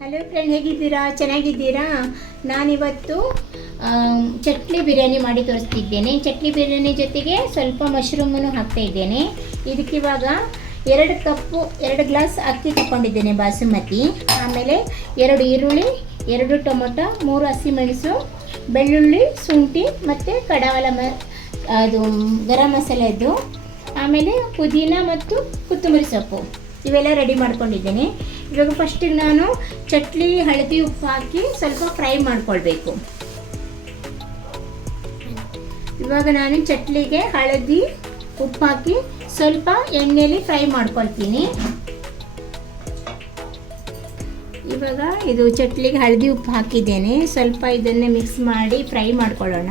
Hello friend, ಹೇಗಿದ್ದೀರಾ? ಚೆನ್ನಾಗಿದ್ದೀರಾ? ನಾನಿವತ್ತು ಚಟ್ನಿ ಬಿರಿಯಾನಿ ಮಾಡಿ ತೋರಿಸ್ತಿದ್ದೇನೆ. ಚಟ್ನಿ ಬಿರಿಯಾನಿ ಜೊತೆಗೆ ಸ್ವಲ್ಪ ಮಶ್ರೂಮನ್ನು ಹಾಕ್ತಾ ಇದ್ದೇನೆ. ಇದಕ್ಕಿವಾಗ 2 ಗ್ಲಾಸ್ ಅಕ್ಕಿ ತಗೊಂಡಿದ್ದೇನೆ ಬಾಸುಮತಿ. ಆಮೇಲೆ 2 ಈರುಳ್ಳಿ, 2 ಟೊಮೊಟೊ, 3 ಹಸಿಮೆಣಸು, ಬೆಳ್ಳುಳ್ಳಿ, ಶುಂಠಿ ಮತ್ತು ಅದು ಗರಂ ಮಸಾಲೆದು, ಆಮೇಲೆ ಪುದೀನ ಮತ್ತು ಕೊತ್ತಂಬರಿ ಸೊಪ್ಪು ಇವೆಲ್ಲ ರೆಡಿ ಮಾಡ್ಕೊಂಡಿದ್ದೇನೆ. ಇವಾಗ ಫಸ್ಟಿಗೆ ನಾನು ಚಟ್ಲಿ, ಹಳದಿ, ಉಪ್ಪು ಹಾಕಿ ಸ್ವಲ್ಪ ಫ್ರೈ ಮಾಡ್ಕೊಳ್ಬೇಕು. ಇವಾಗ ನಾನು ಚಟ್ಲಿಗೆ ಹಳದಿ, ಉಪ್ಪು ಹಾಕಿ ಸ್ವಲ್ಪ ಎಣ್ಣೆಯಲ್ಲಿ ಫ್ರೈ ಮಾಡ್ಕೊಳ್ತೀನಿ. ಇವಾಗ ಇದು ಚಟ್ಲಿಗೆ ಹಳದಿ, ಉಪ್ಪು ಹಾಕಿದ್ದೇನೆ. ಸ್ವಲ್ಪ ಇದನ್ನೇ ಮಿಕ್ಸ್ ಮಾಡಿ ಫ್ರೈ ಮಾಡ್ಕೊಳ್ಳೋಣ.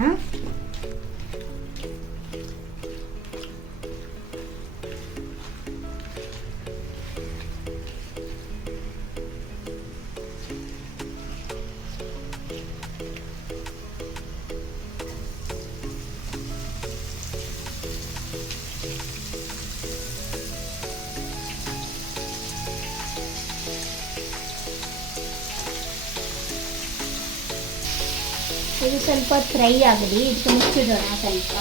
ಇದು ಸ್ವಲ್ಪ ಫ್ರೈ ಆಗಲಿ, ಇದಕ್ಕೆ ಮುಚ್ಚಿಡೋಣ ಸ್ವಲ್ಪ.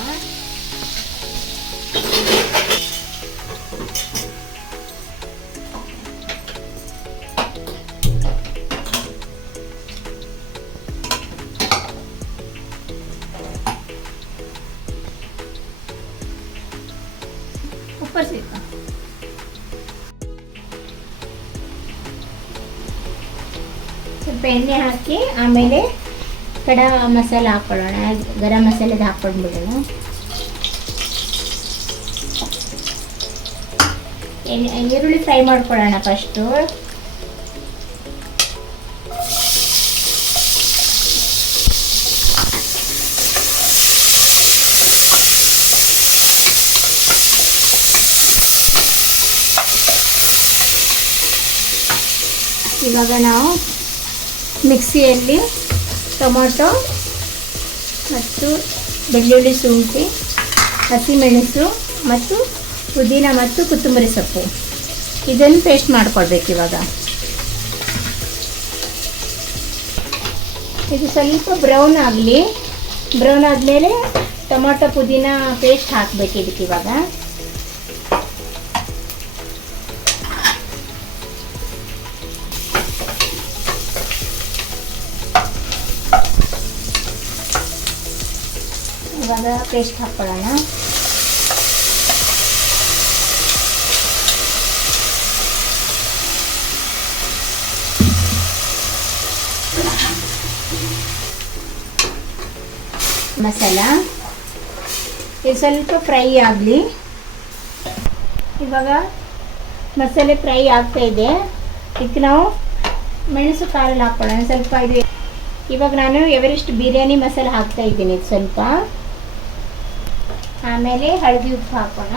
ಉಪ್ಪರ್ ಸ್ವಲ್ಪ ಎಣ್ಣೆ ಹಾಕಿ ಆಮೇಲೆ ಕಡಾ ಮಸಾಲೆ ಹಾಕ್ಕೊಳ್ಳೋಣ. ಗರಂ ಮಸಾಲೆದು ಹಾಕ್ಕೊಂಡ್ಬಿಡೋಣ. ಈರುಳ್ಳಿ ಫ್ರೈ ಮಾಡ್ಕೊಳ್ಳೋಣ ಫಸ್ಟು. ಇವಾಗ ನಾವು ಮಿಕ್ಸಿಯಲ್ಲಿ ಟೊಮೊಟೊ ಮತ್ತು ಬೆಳ್ಳುಳ್ಳಿ, ಶುಂಠಿ, ಹಸಿಮೆಣಸು ಮತ್ತು ಪುದೀನ ಮತ್ತು ಕೊತ್ತಂಬರಿ ಸೊಪ್ಪು ಇದನ್ನು ಪೇಸ್ಟ್ ಮಾಡ್ಕೊಳ್ಬೇಕು. ಇವಾಗ ಇದು ಸ್ವಲ್ಪ ಬ್ರೌನ್ ಆಗಲಿ. ಬ್ರೌನ್ ಆದಮೇಲೆ ಟೊಮೊಟೊ, ಪುದೀನ ಪೇಸ್ಟ್ ಹಾಕಬೇಕು ಇದಕ್ಕೆ. ಇವಾಗ ಪೇಸ್ಟ್ ಹಾಕ್ಕೊಳ್ಳೋಣ. ಮಸಾಲ ಇದು ಸ್ವಲ್ಪ ಫ್ರೈ ಆಗಲಿ. ಇವಾಗ ಮಸಾಲೆ ಫ್ರೈ ಆಗ್ತಾ ಇದೆ. ಇದಕ್ಕೆ ನಾವು ಮೆಣಸು ಖಾರ ಹಾಕ್ಕೊಳ್ಳೋಣ ಸ್ವಲ್ಪ. ಇದು ಇವಾಗ ನಾನು ಎವರೆಸ್ಟ್ ಬಿರಿಯಾನಿ ಮಸಾಲೆ ಹಾಕ್ತಾ ಇದ್ದೀನಿ ಸ್ವಲ್ಪ. ಆಮೇಲೆ ಹಳದಿ, ಉಪ್ಪು ಹಾಕೋಣ.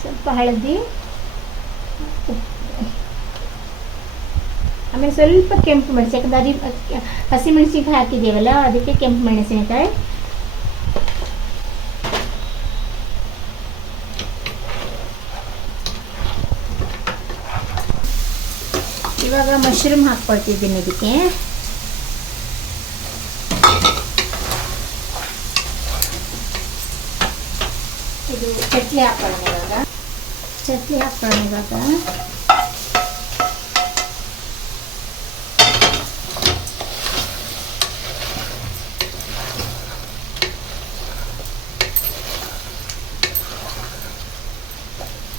ಸ್ವಲ್ಪ ಹಳದಿ, ಉಪ್ಪು, ಆಮೇಲೆ ಸ್ವಲ್ಪ ಕೆಂಪು ಮೆಣಸು, ಯಾಕಂದ್ರೆ ಹಸಿಮೆಣಸಿನಕಾಯಿ ಹಾಕಿದ್ದೀವಲ್ಲ ಅದಕ್ಕೆ ಕೆಂಪು ಮೆಣಸಿನಕಾಯಿ. ಇವಾಗ ಮಶ್ರೂಮ್ ಹಾಕ್ಕೊಳ್ತಿದ್ದೀನಿ ಇದಕ್ಕೆ. ಇದು ಚಟ್ಲಿ ಹಾಕೋಣ. ಇವಾಗ ಚಟ್ಲಿ ಹಾಕೋಣ.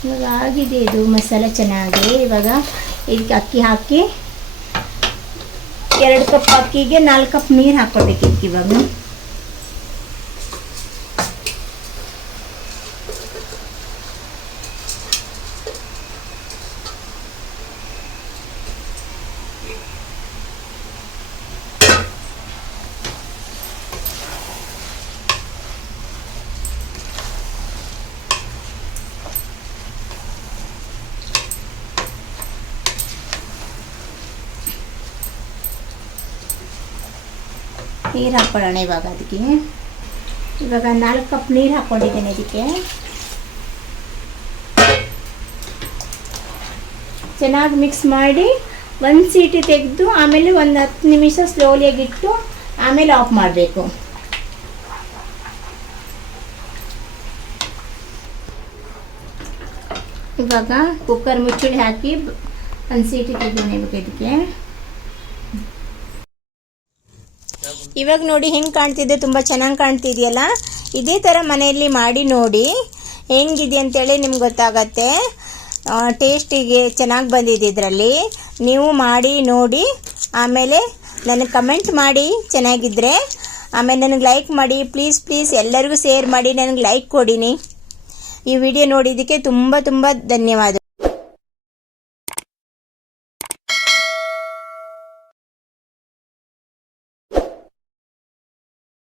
ಇವಾಗ ಆಗಿದೆ ಇದು ಮಸಾಲೆ ಚೆನ್ನಾಗಿ. ಇವಾಗ ಇದಕ್ಕೆ ಅಕ್ಕಿ ಹಾಕಿ 2 ಕಪ್ ಅಕ್ಕಿಗೆ 4 ಕಪ್ ನೀರು ಹಾಕ್ಕೊಳ್ಬೇಕು ಇದಕ್ಕೆ. ಇವಾಗ ನೀರು ಹಾಕ್ಕೊಳ್ಳೋಣ. ಇವಾಗ ಅದಕ್ಕೆ ಇವಾಗ 4 ಕಪ್ ನೀರು ಹಾಕ್ಕೊಂಡಿದ್ದೇನೆ ಇದಕ್ಕೆ. ಚೆನ್ನಾಗಿ ಮಿಕ್ಸ್ ಮಾಡಿ ಒಂದು ಸೀಟಿ ತೆಗೆದು ಆಮೇಲೆ ಒಂದು 10 ನಿಮಿಷ ಸ್ಲೋಲಿಯಾಗಿಟ್ಟು ಆಮೇಲೆ ಆಫ್ ಮಾಡಬೇಕು. ಇವಾಗ ಕುಕ್ಕರ್ ಮುಚ್ಚಳಿ ಹಾಕಿ ಒಂದು ಸೀಟಿ ತೆಗೆಯಬೇಕು ಇದಕ್ಕೆ. ಇವಾಗ ನೋಡಿ ಹೆಂಗೆ ಕಾಣ್ತಿದೆ, ತುಂಬ ಚೆನ್ನಾಗಿ ಕಾಣ್ತಿದೆಯಲ್ಲ. ಇದೇ ಥರ ಮನೆಯಲ್ಲಿ ಮಾಡಿ ನೋಡಿ ಹೆಂಗಿದೆ ಅಂತೇಳಿ ನಿಮ್ಗೆ ಗೊತ್ತಾಗತ್ತೆ. ಟೇಸ್ಟಿಗೆ ಚೆನ್ನಾಗಿ ಬಂದಿದೆ ಇದರಲ್ಲಿ. ನೀವು ಮಾಡಿ ನೋಡಿ ಆಮೇಲೆ ನನಗೆ ಕಮೆಂಟ್ ಮಾಡಿ ಚೆನ್ನಾಗಿದ್ದರೆ. ಆಮೇಲೆ ನನಗೆ ಲೈಕ್ ಮಾಡಿ ಪ್ಲೀಸ್ ಎಲ್ಲರಿಗೂ ಶೇರ್ ಮಾಡಿ ನನಗೆ ಲೈಕ್ ಕೊಡಿನಿ. ಈ ವಿಡಿಯೋ ನೋಡಿದ್ದಕ್ಕೆ ತುಂಬ ಧನ್ಯವಾದ.